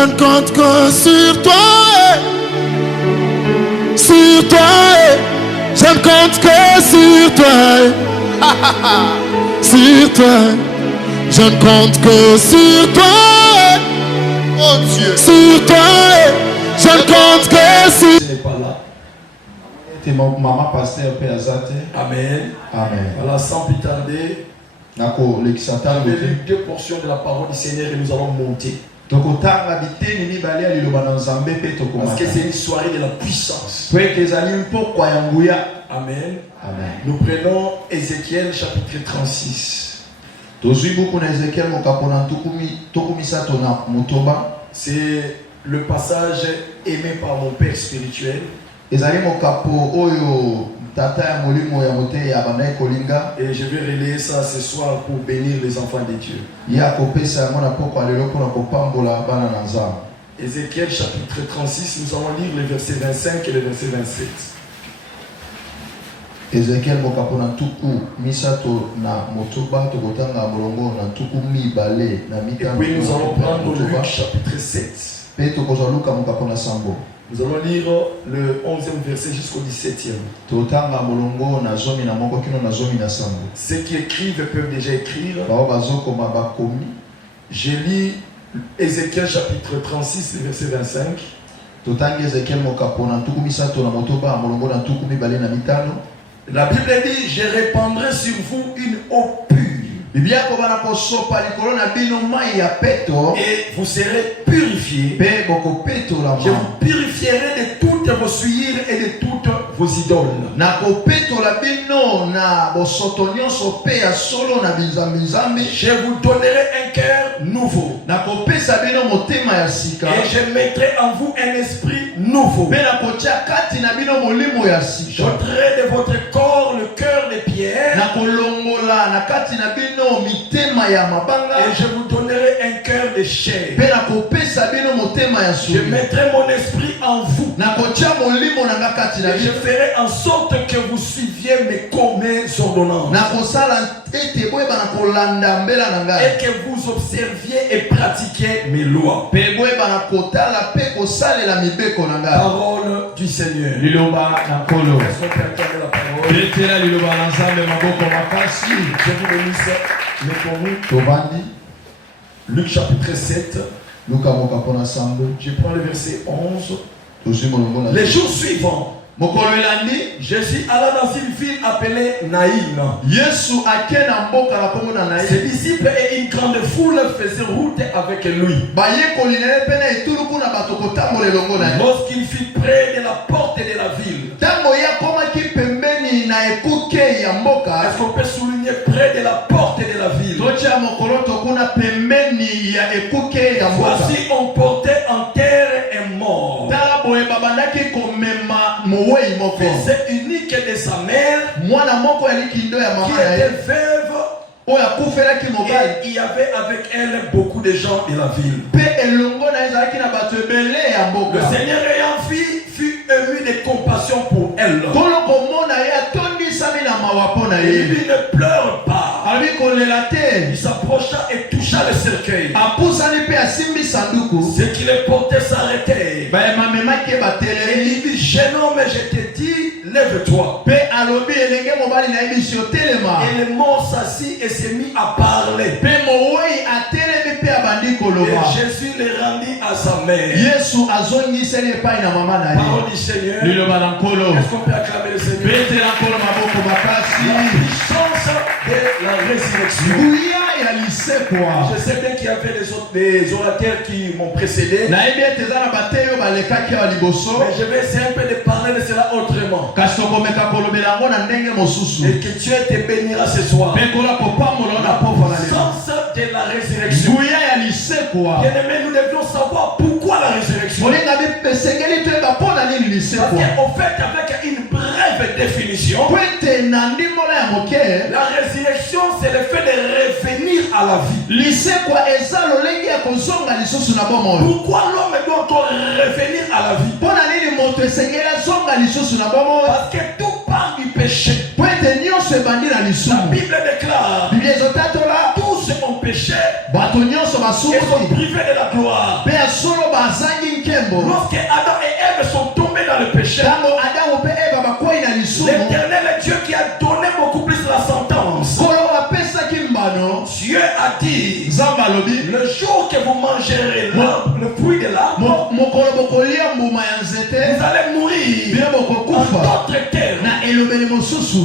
je ne compte que sur toi. Sur toi, je ne compte que sur toi. Sur toi, je ne compte que sur toi. Oh Dieu. Sur toi, je ne compte que sur toi. Ce n'est pas là. Maman pasteur Père Azate. Amen. Amen. Voilà, sans plus tarder, j'avais lu 2 portions de la parole du Seigneur et nous allons monter. Parce que c'est une soirée de la puissance. Amen. Amen. Nous prenons Ézéchiel chapitre 36. C'est le passage aimé par mon père spirituel. Et je vais relayer ça ce soir pour bénir les enfants de Dieu. Ézéchiel chapitre 36, nous allons lire les versets 25 et les versets 27. Ézéchiel mokapona tuku misato na motoba tokotanga molongo na tuku mibale na mitano. Et puis nous allons prendre Luc chapitre 7. Peto kozaluka mokapona sambo. Nous allons lire le 11e verset jusqu'au 17e. Totanga molongo na zomi na moko kino na zomi na sambo. Ceux qui écrivent peuvent déjà écrire. Bao bazoko mabakomi. Je lis Ézéchiel chapitre 36 verset 25. Totangi Ézéchiel mokapona tuku misato na motoba molongo na tuku mibale na mitano. La Bible dit, je répandrai sur vous une eau pure. Et vous serez purifiés. Je vous purifierai de toutes vos souillures et de toutes vos idoles. Je vous donnerai un cœur nouveau. Et je mettrai en vous un esprit nouveau. J'ôterai de votre corps le cœur de pierre. Et je vous donnerai un cœur de chair. Je mettrai mon esprit en vous. Et je ferai en sorte que vous suiviez mes ordonnances. Et que vous observiez et pratiquiez mes lois. Parole du Seigneur. Est-ce qu'on peut acclamer la parole? Je vous relis ça. Luc chapitre 7. Je prends le verset 11. Les jours suivants, Jésus alla dans une ville appelée Naïm. Ses disciples et une grande foule faisaient route avec lui. Lorsqu'il fut près de la porte de la ville, est-ce qu'on peut souligner près de la porte de la ville? Voici, on portait en terre un mort, fils unique de sa mère, qui était veuve. Et il y avait avec elle beaucoup de gens de la ville. Le Seigneur ayant fut ému de compassion pour elle. Il lui ne pleure pas. Il s'approcha et toucha le cercueil. Ce qui le portait s'arrêtait. Et il dit, jeune homme, je te dis, lève-toi. Et le mort s'assit et s'est mis à parler. Et Jésus le rendit à sa mère. Parole du Seigneur. Est-ce qu'on peut acclamer le Seigneur? La puissance de la résurrection. Je sais bien qu'il y avait des orateurs qui m'ont précédé. Mais je vais essayer un peu de parler de cela autrement. Et que Dieu te bénira ce soir. La puissance de la résurrection. Bien-aimés, nous devions savoir pourquoi la résurrection. Parce qu'en fait, avec une brève définition, la résurrection, c'est le fait de revenir à la vie. Pourquoi l'homme doit encore revenir à la vie? Parce que tout part du péché. La Bible déclare, tous ont péché et sont privés de la gloire. lorsque Adam et Ève sont tombés dans le péché, l'Éternel est Dieu qui a donné beaucoup plus la sentence. Dieu a dit, le jour que vous mangerez le fruit de l'arbre, vous allez mourir. En d'autres termes,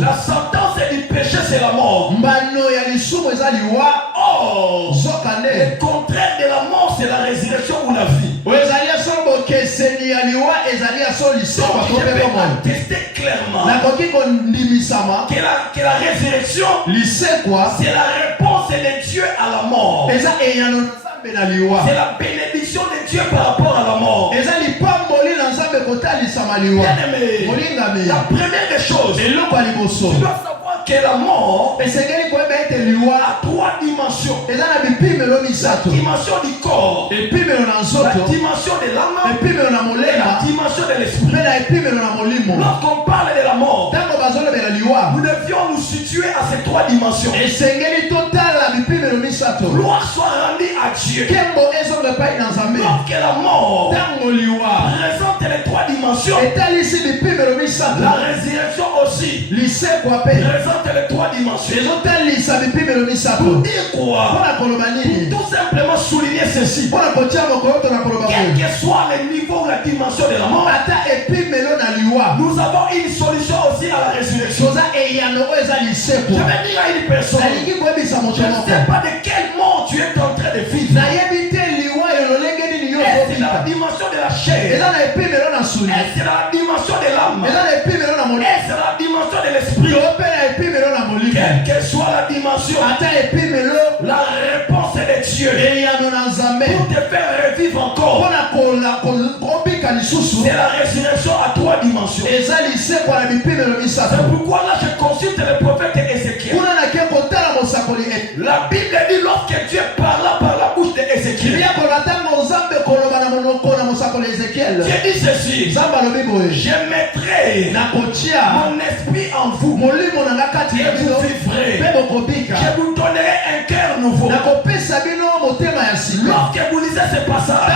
la sentence du péché, c'est la mort. Oh, le contraire de la mort, c'est la résurrection ou la vie. Donc, je peux attester clairement que la résurrection, c'est la réponse de Dieu à la mort. C'est la bénédiction de Dieu par rapport à la mort. Bien-aimé, la première des choses, tu dois savoir que la mort a trois dimensions. La dimension du corps, la dimension de l'âme et la dimension de l'esprit. Lorsqu'on parle de la mort, nous devions nous situer à ces trois dimensions. Gloire soit rendue à Dieu. Lorsque la mort présente les trois dimensions, la résurrection aussi présente les trois dimensions. Pour dire quoi? Pour tout simplement souligner ceci. Quel que soit le niveau ou la dimension de la mort, nous avons une solution aussi à la résurrection. Je vais dire à une personne, je ne sais pas de quelle mort tu es en train de vivre. C'est la dimension de la chair. C'est la dimension de l'âme. C'est la dimension de l'esprit. Quelle que soit la dimension, la réponse est de Dieu pour te faire revivre encore. C'est la résurrection à trois dimensions. C'est pourquoi là je consulte le prophète Ézéchiel. La Bible dit lorsque Dieu parla par la bouche d'Ézéchiel, Dieu dit ceci: je mettrai mon esprit en vous et vous vivrez. Je vous donnerai un cœur nouveau. Lorsque vous lisez ce passage,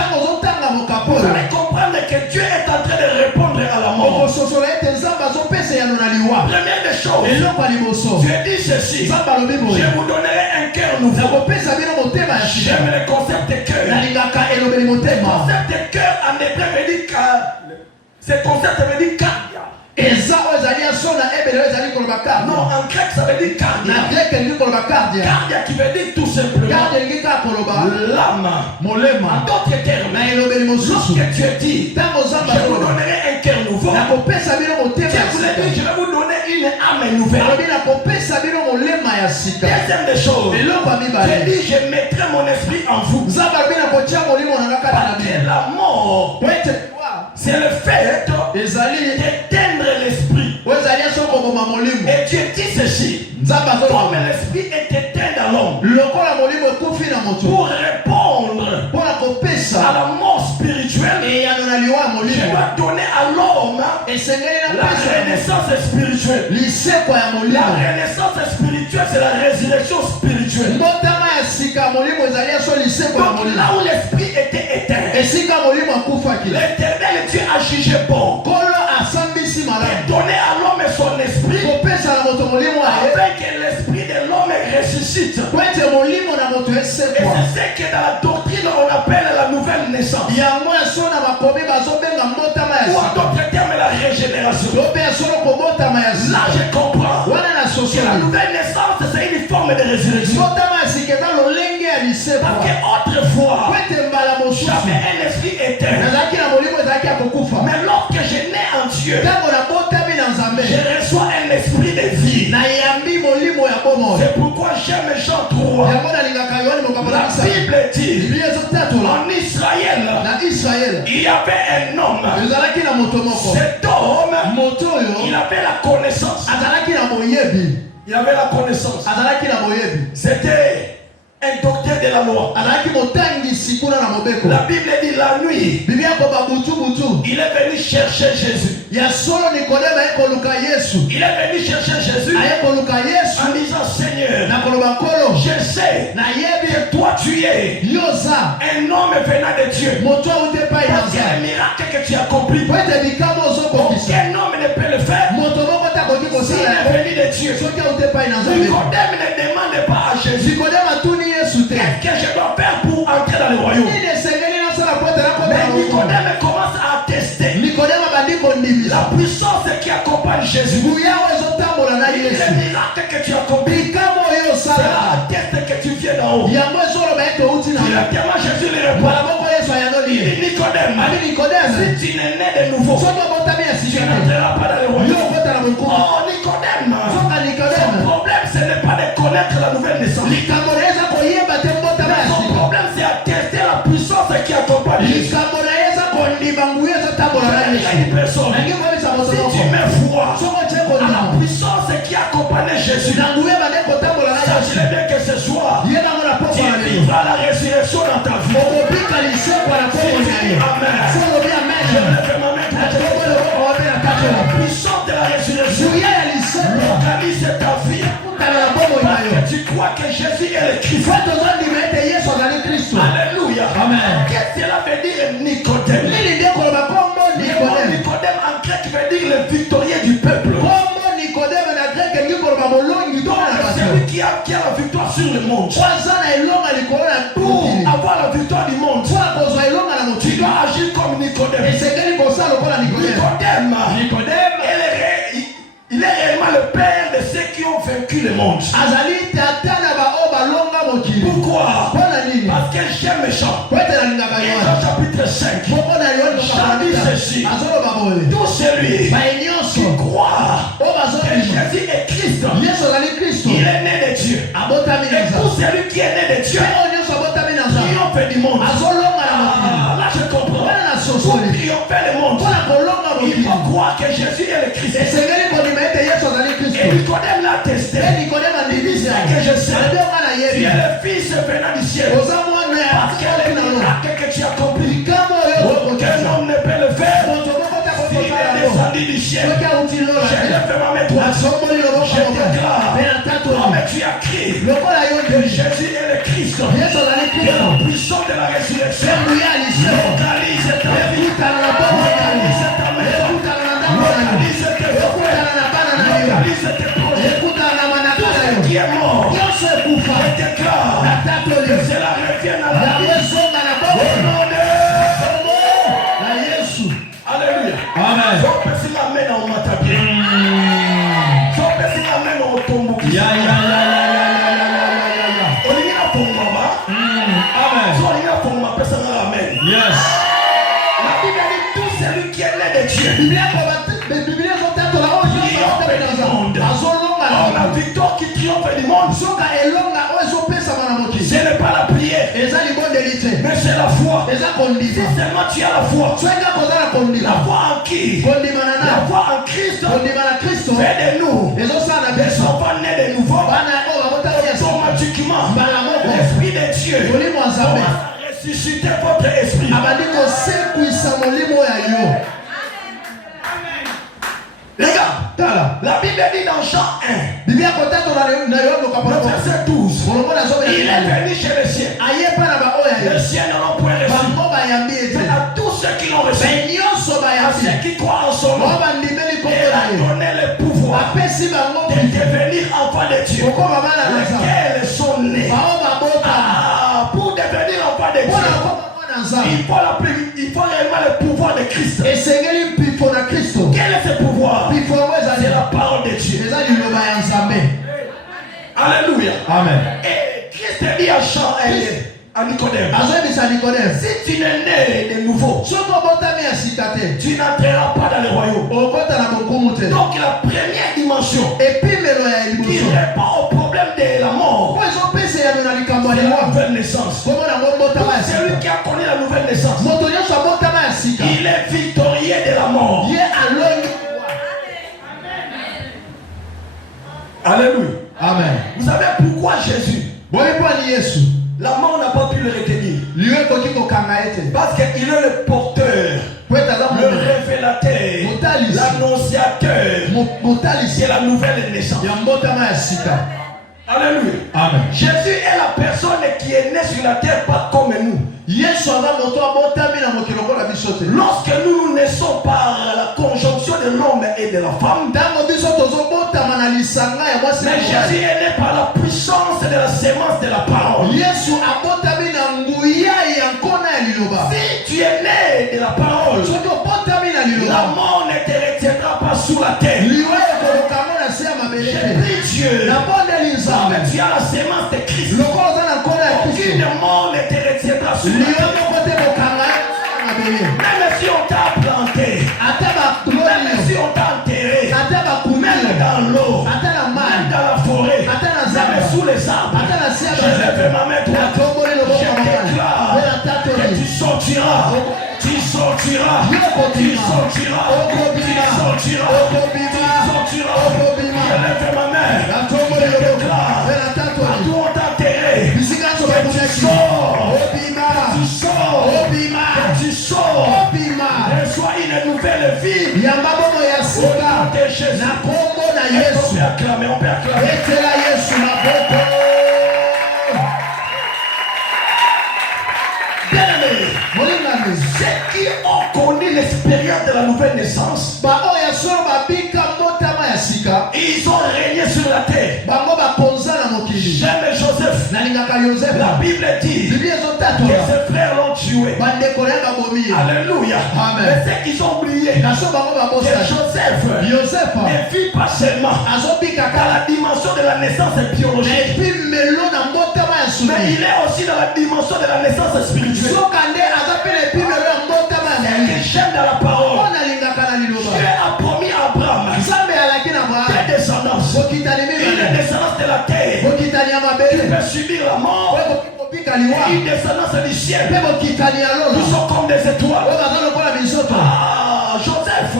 vous allez comprendre que Dieu est en train de répondre à la mort. Première des choses, Dieu dit ceci: je vous donnerai un cœur nouveau. J'aime le concept de cœur. Le concept de cœur en hébreu veut dire car. Ce concept veut dire cardia. Non, en grec ça veut dire cardia. Cardia qui veut dire tout simplement l'âme. En d'autres termes, lorsque tu dis je vous donnerai un cœur nouveau, Dieu vous dit je vais vous donner une âme nouvelle. Deuxième des choses, Dieu dit je mettrai mon esprit en vous. Parce que la mort, c'est le fait d'éteindre l'esprit. Et Dieu dit ceci: comme l'esprit est éteint dans l'homme, pour répondre à la mort spirituelle, je dois donner à l'homme la renaissance spirituelle. La renaissance spirituelle, c'est la résurrection spirituelle. Donc là où l'esprit était éteint, l'Éternel Dieu a jugé bon et donné à l'homme son esprit afin que l'esprit de l'homme ressuscite. Et c'est ce que dans la doctrine on appelle la nouvelle naissance, ou en d'autres termes la régénération. Là je comprends que la nouvelle naissance c'est une forme de résurrection. Parce qu'autrefois j'avais un esprit éteint, mais lorsque je nais en Dieu, je reçois un esprit de vie. C'est pourquoi j'aime Jean 3. La Bible dit en Israël il y avait un homme. Cet homme, il avait la connaissance. Il avait la connaissance. C'était un docteur de la loi. La Bible dit la nuit, il est venu chercher Jésus. Il est venu chercher Jésus en disant: Seigneur, je sais que toi tu es un homme venant de Dieu. Parce que les miracles tu accomplis. Aucun homme ne peut le faire. S'il est venu de Dieu. Nicodème ne demande pas à Jésus. Qu'est-ce que je dois faire pour entrer dans le royaume? Mais Nicodème commence à attester la puissance qui accompagne Jésus. Les miracles que tu accomplis, cela atteste que tu viens d'en haut. Directement Jésus lui répond. Il dit Nicodème, si tu n'es né de nouveau, tu n'entreras pas dans le royaume. Oh Nicodème, son problème ce n'est pas de connaître la nouvelle naissance. Son problème c'est attester la puissance qui accompagne Jésus. Si tu mets foi à la puissance qui accompagne Jésus, sache-le bien que ce soir, tu vivras la résurrection dans ta vie. Si tu dis Amen, je lève ma main pour te dire la puissance de la résurrection organise ta vie. Parce que tu crois que Jésus est le Christ. Alléluia. Amen. Qu'est-ce que cela veut dire Nicodème? Nicodème en grec veut dire le victorieux du peuple. Celui qui a la victoire sur le monde. Pour avoir la victoire du monde, tu dois agir comme Nicodème. Nicodème, il est réellement le père de ceux qui ont vaincu le monde. Pourquoi? Parce que j'aime méchant. Dans chapitre 5, Jean dit ceci: tout celui qui croit que Jésus est Christ, il est né de Dieu. Et tout celui qui est né de Dieu triomphe du monde. Là je comprends. Pour triompher le monde, il faut croire que Jésus est le Christ. Et Nicodème l'a testé. C'est que je sais, tu es le Fils venant du ciel. Parce que les miracles que tu accomplis, aucun homme ne peut le faire. S'il est descendu du ciel, je lève ma main droite, je déclare, comme tu as crié que Jésus est le Christ, que la puissance de la résurrection localise ta vie, localise ta maison, localise tes frères, localise tes projets. Tout ce qui est mort, je déclare que cela revienne à la vie. Au nom de Jésus. Alléluia. Amen. Yes. La Bible dit tout celui qui est né de Dieu. La victoire qui triomphe du monde, ce n'est pas la prière, mais c'est la foi. Si seulement tu as la foi, la foi en qui? La foi en Christ fait de nous des enfants nés de nouveau. Automatiquement, l'Esprit de Dieu commence à ressusciter votre esprit. Les gars, la Bible dit dans Jean 1, le verset 12, il est venu chez le ciel. Les cieux n'ont point reçu. Mais à tous ceux qui l'ont reçu, à ceux qui croient en son nom, il a donné le pouvoir de devenir enfants de Dieu. Lesquels sont nés. Pour devenir enfants de Dieu, il faut réellement le pouvoir de Christ. Quel est ce pouvoir? C'est la parole de Dieu. Alléluia. Amen. Et Christ dit à Jean à Nicodème, si tu n'es né de nouveau, tu n'entreras pas dans le royaume. Donc la première dimension qui répond au problème de la mort, c'est la nouvelle naissance. Celui qui a connu la nouvelle naissance, il est victorieux de la mort. Alléluia. Amen. Vous savez pourquoi Jésus, la mort n'a pas pu le retenir? Parce qu'il est le porteur, le révélateur, l'annonciateur de la nouvelle naissance. Alléluia. Amen. Jésus est la personne qui est née sur la terre pas comme nous. Lorsque nous naissons, naissons par la conjonction de l'homme et de la femme. Mais Jésus est né par la puissance de la sémence de la parole. Si tu es né de la parole, la mort ne te retiendra pas sous la terre. J'ai pris Dieu. Mais tu as la sémence de Christ. Aucune mort ne te retiendra sous la terre. Même si on t'a planté, même si on t'a enterré, même dans l'eau, même dans la forêt, même sous les arbres, je lève ma main droite, je déclare que tu sortiras, tu sortiras, tu sortiras, tu sortiras, tu sortiras. Je lève ma main, je déclare, partout on t'a enterré, que tu sors, tu sors, tu sors, reçois une nouvelle vie. Au nom de Jésus. On peut acclamer, on peut acclamer. Bien-aimés, ceux qui ont connu l'expérience de la nouvelle naissance, ils ont régné sur la terre. J'aime Joseph. La Bible dit que ses frères l'ont tué. Alléluia. Mais c'est qu'ils ont oublié que Joseph ne vit pas seulement dans la dimension de la naissance biologique, mais il est aussi dans la dimension de la naissance spirituelle. Et j'aime dans la parole, Dieu a promis à Abraham des descendances. Une descendance de la terre qui peut subir la mort, et une descendance du ciel qui sont comme des étoiles. Joseph,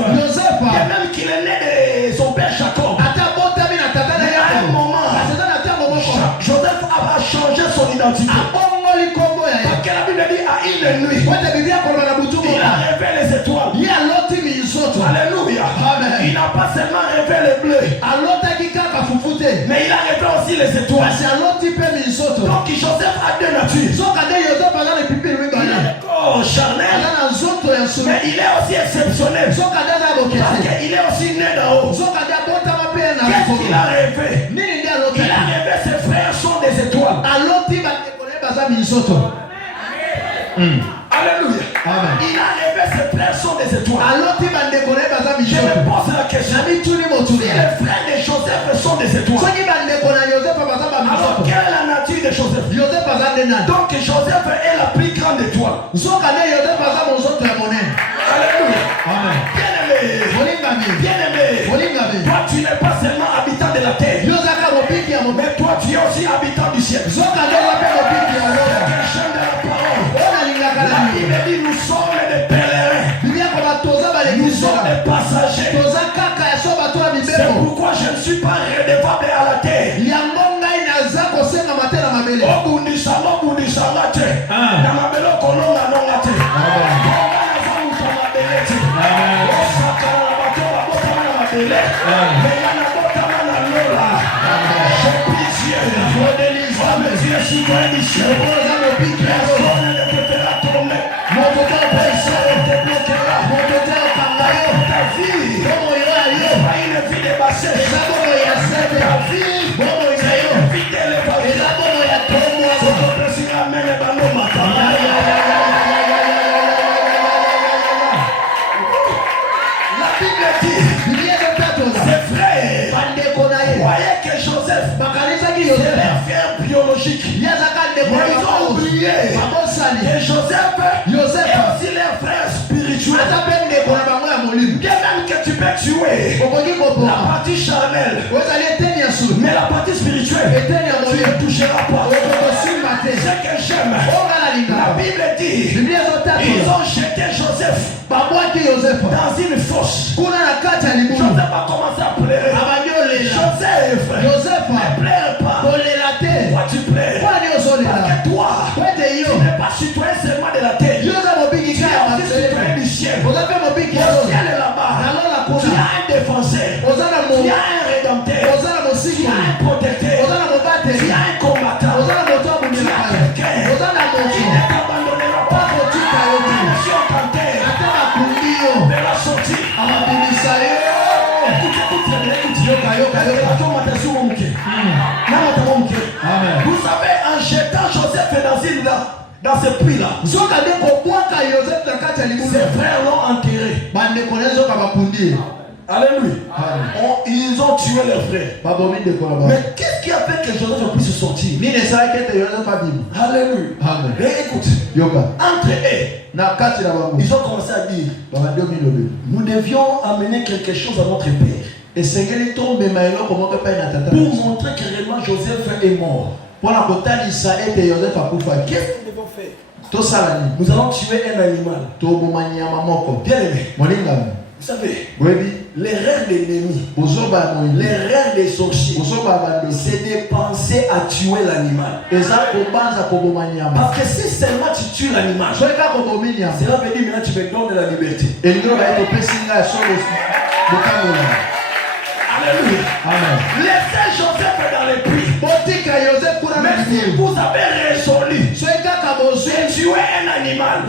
et même qu'il est né de son père Jacob, mais à un moment, Joseph a changé son identité. Parce que la Bible dit à une nuit, il a rêvé les étoiles. Alléluia. Il n'a pas seulement rêvé les bleus, mais il a rêvé aussi les étoiles. Donc Joseph a deux natures. Il a le corps charnel, mais il est aussi exceptionnel, parce qu'il est aussi né d'en haut. Qu'est-ce qu'il a rêvé? Il a rêvé ses frères sont des étoiles. Alléluia. Amen. Il a rêvé ses frères sont des étoiles. Je me pose la question. Si les frères de Joseph sont des étoiles, alors quelle est la nature de Joseph? Donc Joseph est la plus grande étoile. Alléluia. Amen. Bien-aimé, toi tu n'es pas seulement habitant de la terre, mais toi tu es aussi habitant du ciel. La Bible dit nous sommes des pèlerins, nous sommes des passagers. C'est pourquoi je ne suis pas redevable à la terre. biologique. Mais ils ont oublié que Joseph est aussi leur frère spirituel. Bien même que tu peux tuer la partie charnelle, mais la partie spirituelle, tu ne toucheras pas. C'est que j'aime. La Bible dit ils ont jeté Joseph dans une fosse. Joseph a commencé à pleurer. Joseph, ne pleure pas. Pourquoi tu pleures? Parce que toi, tu n'es pas citoyen seulement de la terre. Tu es aussi citoyen du ciel. Le ciel est là-bas. Tu as un défenseur. Tu as un rédempteur. Tu as un protecteur. Tu as un combattant. Tu as quelqu'un qui ne t'abandonnera pas. Même si on t'enterre, dans ce puits-là. Ses frères l'ont enterré. Alléluia. Ils ont tué leurs frères. Mais qu'est-ce qui a fait que Joseph puisse sortir? Alléluia. Et écoute, entre eux, ils ont commencé à dire, nous devions amener quelque chose à notre père pour montrer que réellement Joseph est mort. Qu'est-ce que nous devons faire? Nous allons tuer un animal. Bien aimé, vous savez, les rêves de l'ennemi, les rêves des sorciers, c'est de penser à tuer l'animal. Parce que si seulement tu tues l'animal, cela veut dire maintenant tu me donnes la liberté. Alléluia. Amen. Laissez Joseph dans le puits. Mais si vous avez résolu de tuer un animal et de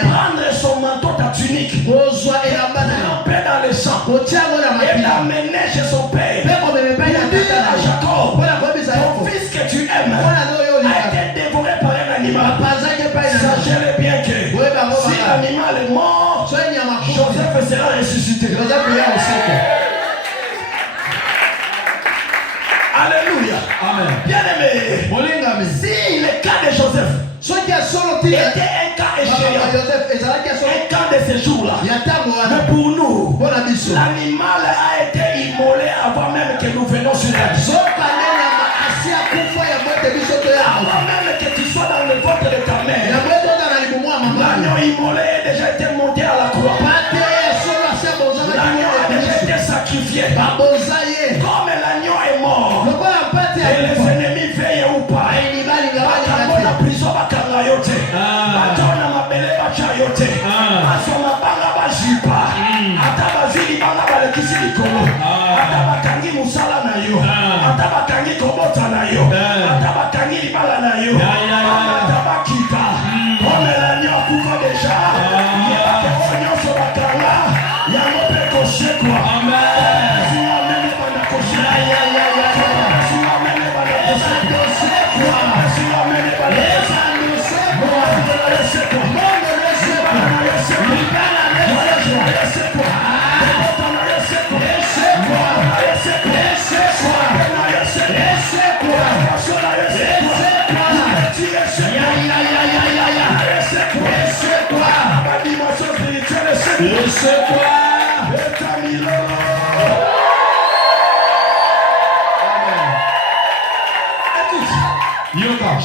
prendre son manteau, ta tunique, l'emmener dans le champ et l'amener chez son père pour dire à Jacob, ton fils que tu aimes a été dévoré par un animal. Sachez bien que si l'animal est mort, Joseph sera ressuscité. Alléluia. Amen. Bien-aimé, si le cas de Joseph était un cas échéant, un cas de ce jour-là, mais pour nous, l'animal a été immolé avant même que nous venions sur la terre. Avant même que tu sois dans le ventre de ta mère, l'agneau immolé a déjà été monté à la croix. L'agneau a déjà été sacrifié. Comme l'agneau est mort, et les ennemis veillent ou pas, la prison va yote, batona mabele bacha yote, asoma banga bajipa, atabazili banga balekisi likolo, atabakangi musala na yo, atabakangi kobota na yo, atabakangi libala na yo, atabakika, comme l'agneau kufa déjà, nyonso bakanga, yango pe koshekwa.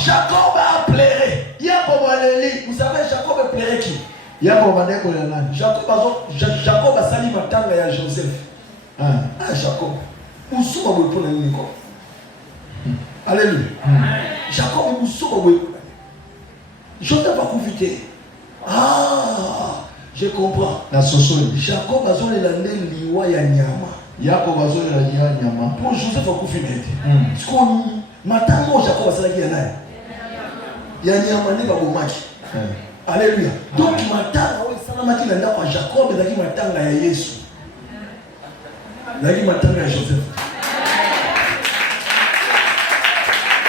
Jacob a pleuré. Vous savez, Jacob a pleuré qui? Jacob a sali matanga ya Joseph. Jacob. Alléluia. Jacob Joseph va confiter. Je comprends. Jacob a zoné la liwa ya nyama. Pour Joseph va confiner. Matango Jacob a salaki ya nani? Ya nyama ne babomaki. Alléluia. Donc matanga o salamaki na ndako ya Jacob ezaki matanga ya Yesu. Ezaki matanga ya Joseph.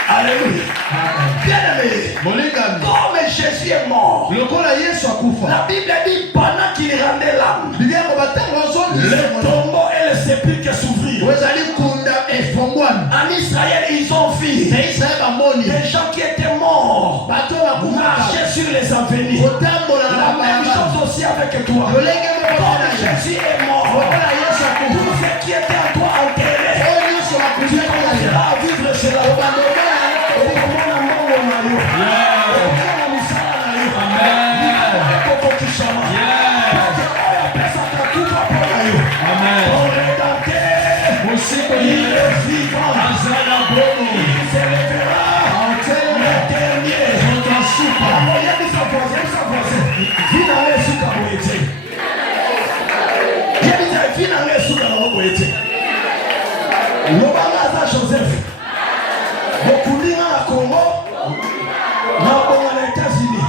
Alléluia. Bien-aimé, comme Jésus est mort, la Bible dit pendant qu'il rendait l'âme, le tombeau et le sépulcre s'ouvrirent. En Israël, ils ont vu des gens qui étaient morts marcher sur les avenirs. La même chose aussi avec toi. Comme Jésus est mort, tout ce qui était à toi enterré, tu commenceras à vivre cela. Il est vivant. Il s'élèvera. Le dernier. Joseph. Beaucoup de gens à Congo, dans les États-Unis.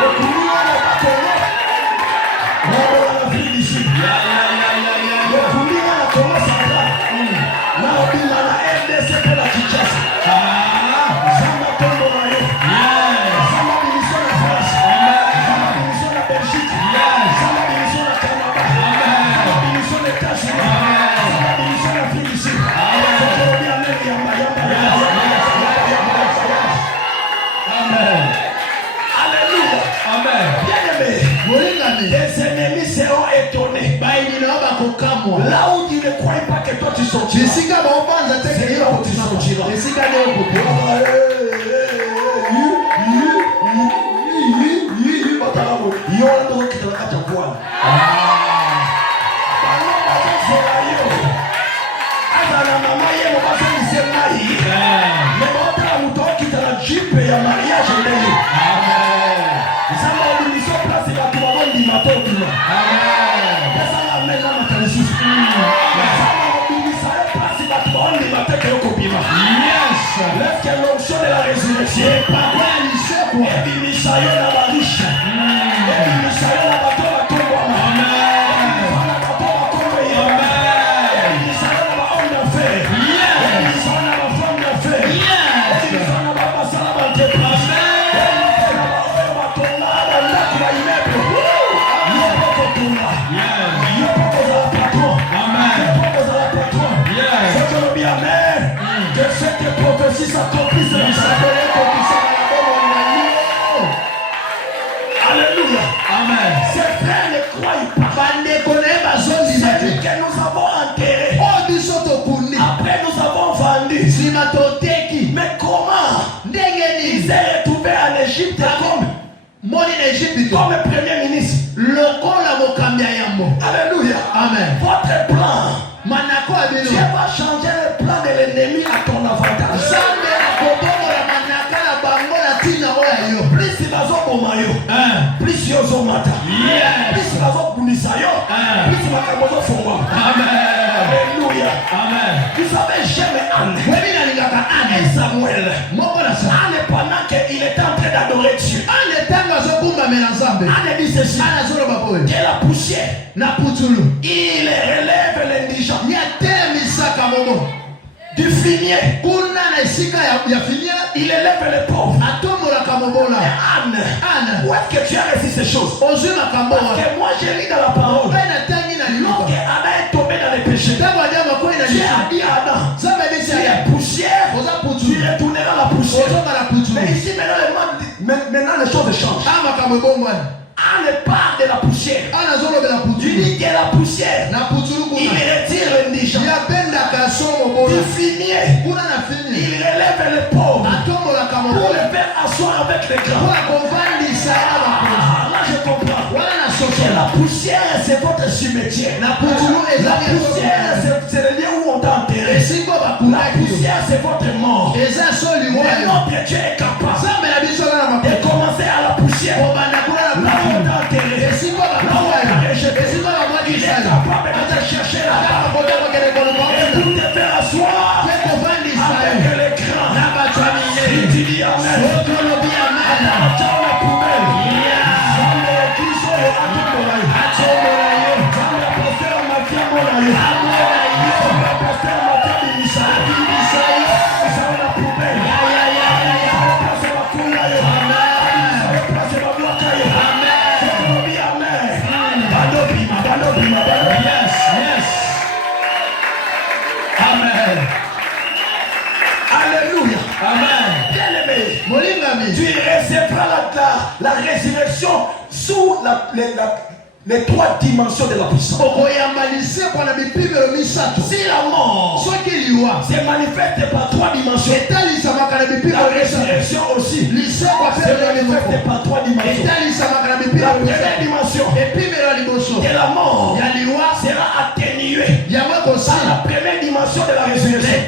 Beaucoup de gens à Congo, dans l'Afrique du Sud. Beaucoup de gens à Congo central, dans la RDC pour la Kinshasa. Zamba Congo Mayo. Bien-aimé, tes ennemis seront étonnés. Là où tu ne croyais pas que toi tu sortiras, c'est là où tu sortiras. Lève quelle l'onction de la résurrection. Et puis Misaïe la bariche. Et puis Misaïe la bateau la tombe. Amen. La bateau la tombe. Amen. Et puis Misaïe la homme d'affaires. Et puis Misaïe la femme d'affaires. Et puis Misaïe la basa la entreprise. Et puis la bateau la lac la immeuble. Il y a pas de tout là. Il y a pas de la patron. Amen. Il y a pas de la patron. C'est que le bien amen. Que cette prophétie s'accomplisse. Alléluia. Amen. Ces frères ne croient pas. C'est lui que nous avons enterré. Après nous avons vendu. Mais comment ils s'est retrouvé en Égypte comme premier ministre. Alléluia. Amen. Votre plan. Dieu va changer le plan de l'ennemi à ton avantage. Plus il va zobomayo, plus il va zomata, plus il va zobunisayo, plus il va kabozo fongo. Alléluia. Vous savez, j'aime Anne et Samuel. Anne, pendant qu'il était en train d'adorer Dieu, Anne dit ceci: que la poussière, il relève l'indigent du fumier, il élève les pauvres. Anne, où est-ce que tu as reçu ces choses? Parce que moi je lis dans la parole. Lorsque Adam est tombé dans les péchés, Dieu a dit à Adam: tu es poussière, tu retourneras la poussière. Mais ici maintenant les choses changent. Anne part de la poussière. Tu dis que la poussière, il retire l'indigent du fumier, il relève les pauvres pour les faire asseoir avec les grands. Là je comprends. Et la poussière, c'est votre cimetière. La poussière, c'est le lieu où on t'a enterré. La poussière, c'est votre mort. Mais notre Dieu est capable de commencer à la poussière. Là où on t'a enterré, là où on t'a rejeté, il est capable de te chercher là-bas et pour te faire asseoir avec les grands. Et tu dis amen. Attends la poubelle. Alléluia. Amen. Bien-aimé, tu recevras la résurrection sous les trois dimensions de la puissance. Si la mort se manifeste par trois dimensions, la résurrection aussi se manifeste par trois dimensions. La première dimension de la mort sera atténuée par la première dimension de la résurrection.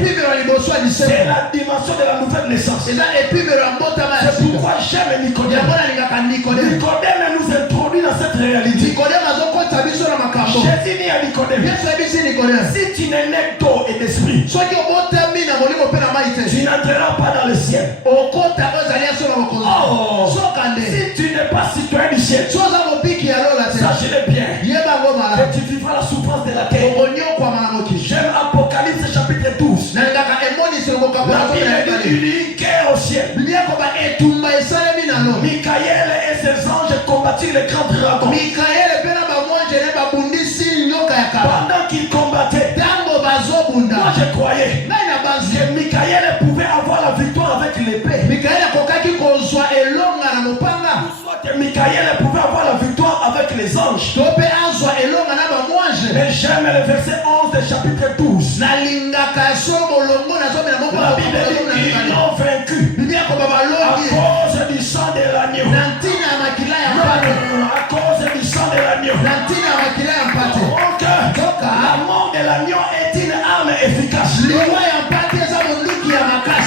C'est la dimension de la nouvelle naissance. C'est pourquoi j'aime Nicodème. Nicodème nous introduit dans cette réalité. Jésus dit à Nicodème: si tu n'es né d'eau et d'esprit, tu n'entreras pas dans le ciel. Si tu n'es pas citoyen du ciel, sachez-le bien que tu vivras la souffrance de la terre. J'aime Apocalypse chapitre 12. La Bible dit une guerre au ciel. Michael et ses anges combattirent les grands dragons. Pendant qu'ils combattaient, moi je croyais que Michael pouvait avoir la victoire avec l'épée. Soit que Michael pouvait avoir la victoire chapitre 12. La Bible dit qu'ils l'ont vaincu à cause du sang de l'agneau. À cause du sang de l'agneau. Donc, la mort de l'agneau est une arme efficace.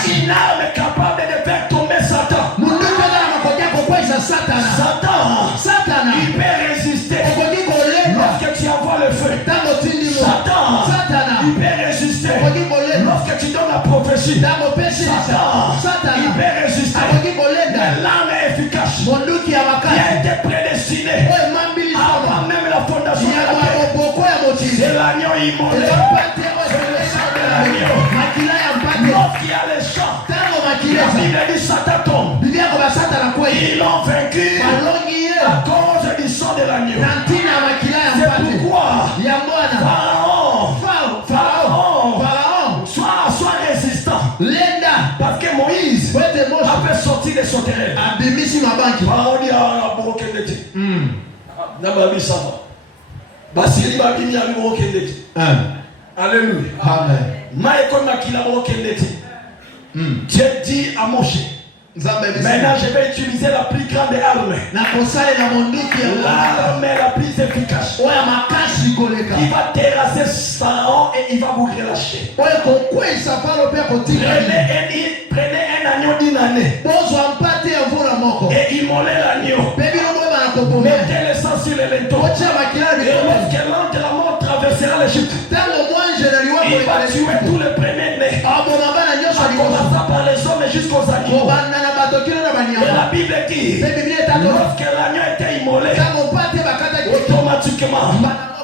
Une arme capable de faire tomber Satan. Satan, il peut résister lorsque tu envoies le feu. Satan, il peut résister lorsque tu donnes la prophétie. Satan, il peut résister. L'arme efficace qui a été prédestinée avant même la fondation de la terre. C'est l'agneau immolé. Lorsqu'il y a les chants, la Bible dit Satan tombe. Ils l'ont vaincu à cause du sang de l'agneau. C'est pourquoi Pharaon, sois résistant. Parce que Moïse a fait sortir de son terrain. Pharaon dit alléluia. Amen. Dieu dit à Moshe, maintenant je vais utiliser la plus grande arme. L'arme la plus efficace. Il va terrasser Pharaon et il va vous relâcher. Prenez un agneau d'une année et immolez l'agneau. Mettez le sang sur le linteau. Et lorsque l'ange de la mort traversera l'Égypte, il va tuer tous les premiers-nés, en commençant par les hommes jusqu'aux animaux. Et la Bible dit, lorsque l'agneau était immolé, automatiquement,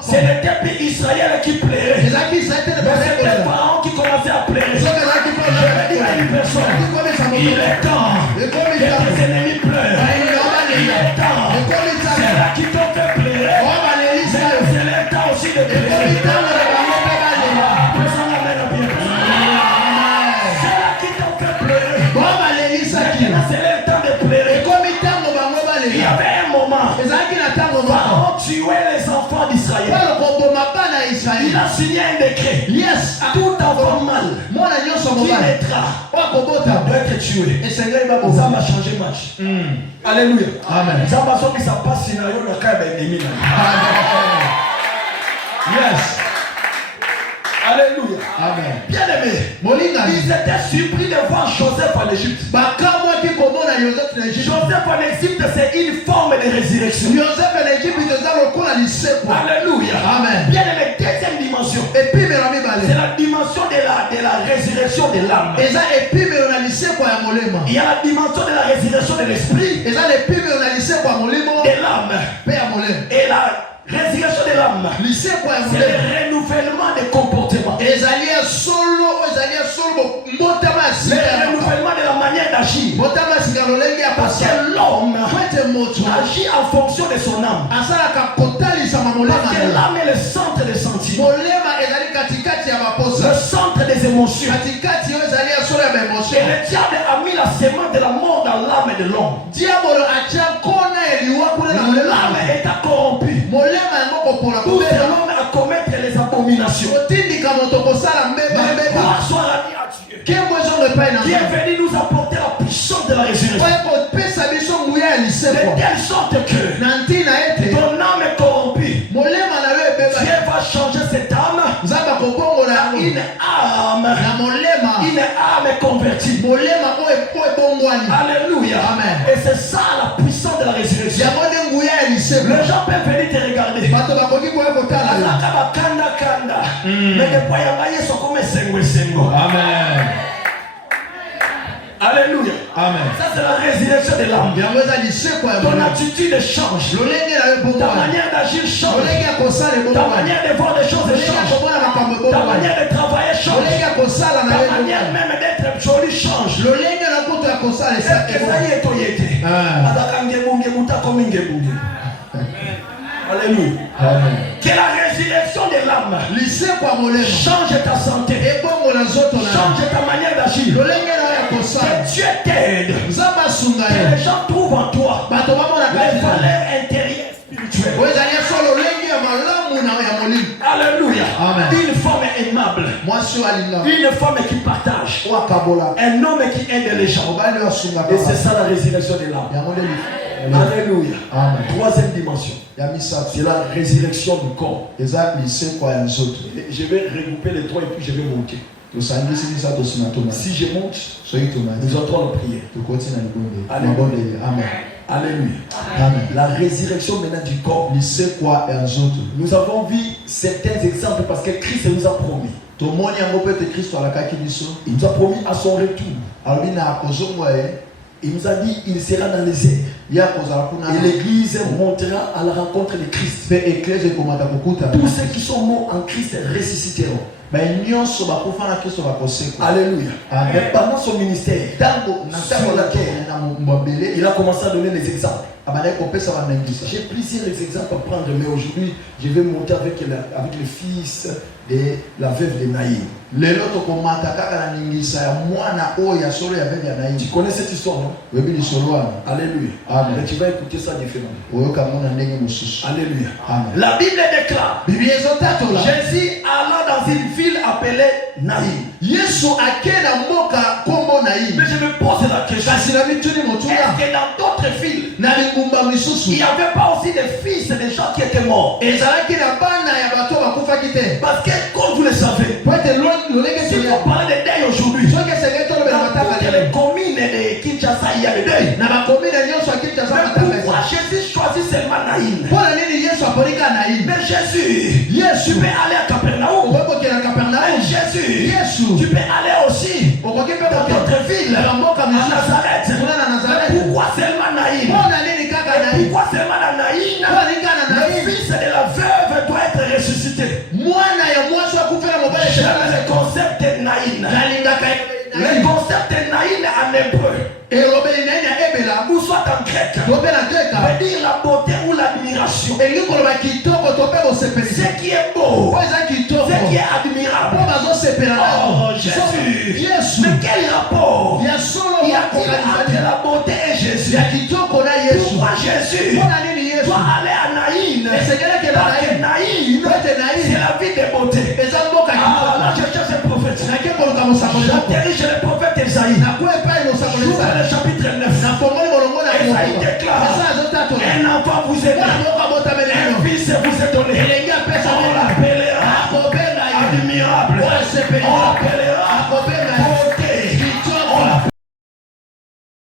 ce n'était plus Israël qui pleurait, mais c'était Pharaon qui commençait à pleurer. Je vais dire à une personne, il est temps que tes ennemis pleurent. Il est temps. C'est là qui t'ont fait pleurer. C'est le temps aussi de pleurer. C'est là qui t'ont fait pleurer. C'est le temps de pleurer. Il y avait un moment, Pharaon tuait les enfants d'Israël. Il a signé un décret. Tout enfant mâle qui naîtra doit être tué. Ça m'a changé match. Alléluia. Amen. Ça m'a sorti ça passe scénario dans le cas d'ennemi. Yes. Alléluia. Amen. Bien aimé. Ils étaient surpris de voir Joseph en Égypte. Joseph en Égypte, c'est une forme de résurrection. Alléluia. Amen. Bien aimé, deuxième dimension. C'est la dimension de la résurrection de l'âme. Il y a la dimension de la résurrection de l'esprit, de l'âme. Et la résurrection de l'âme, c'est le renouvellement des comportements. Le renouvellement de la manière d'agir. Parce que l'homme agit en fonction de son âme. Parce que l'âme est le centre des sentiments, le centre des émotions. Et le diable a mis la sémence de la mort dans l'âme de l'homme. L'âme est corrompue. Tout l'homme à commettre les abominations. Gloire soit rendue à Dieu, qui est venu nous apporter la puissance de la résurrection. De telle sorte que ton âme est corrompue. Dieu va changer cette âme à une âme convertie. Alléluia. Amen. Et c'est ça la puissance de la résurrection. Les gens peuvent venir te regarder. Amen. Alléluia. Amen. Ça c'est la résurrection de l'âme. Ton attitude change. Ta manière d'agir change. Ta manière de voir les choses change. Ta manière de travailler change. Ta manière même d'être joli change. Alléluia. Que la résurrection de l'âme change ta santé, change ta manière d'agir. Que Dieu t'aide, que les gens trouvent en toi les valeurs intérieures spirituelles. Alléluia. Amen. Une forme une femme qui partage, un homme qui aide les gens. Et c'est ça la résurrection de l'âme. Alléluia. Troisième dimension, c'est la résurrection du corps. Je vais regrouper les trois et puis je vais monter. Si je monte, nous entrons en prière. Alléluia. La résurrection maintenant du corps. Nous avons vu certains exemples parce que Christ nous a promis. Il nous a promis à son retour. Il nous a dit il sera dans les airs. Et l'église montera à la rencontre de Christ. Tous ceux qui sont morts en Christ ressusciteront. Alléluia. Mais pendant son ministère, sur la terre, il a commencé à donner les exemples. J'ai plusieurs exemples à prendre, mais aujourd'hui, je vais monter avec le fils de la veuve de Naïm. Tu connais cette histoire, non? Alléluia. Mais tu vas écouter ça différemment. Alléluia. La Bible déclare Jésus allant dans une ville appelée Naïm. Mais je me pose la question, est-ce que dans d'autres villes, il n'y avait pas aussi des fils des gens qui étaient morts? Parce que comme vous le savez, si on parle de deuil aujourd'hui, dans toutes les communes de Kinshasa, il y a le deuil. Mais pourquoi Jésus choisit seulement Naïm? Mais Jésus, tu peux aller à Capernaum. Mais Jésus, tu peux aller aussi dans d'autres villes, à Nazareth. Mais pourquoi seulement Naïm? Pourquoi seulement Naïm? Le fils de la veuve doit être ressuscité. J'aime le concept de Naïm. Le concept de Naïm en hébreu, ou soit en grec, veut dire la beauté ou l'admiration. Ce qui est beau, ce qui est admirable. Oh Jésus, mais quel rapport y a-t-il entre la beauté et Jésus? Pourquoi Jésus doit aller à Naïm? Parce que Naïm, c'est la vie de beauté. Là je cherche un prophète. J'atterris chez le prophète Esaïe. J'ouvre le chapitre 9. Esaïe déclare: un enfant vous est donné, un fils vous est donné. On l'appellera admirable. On l'appellera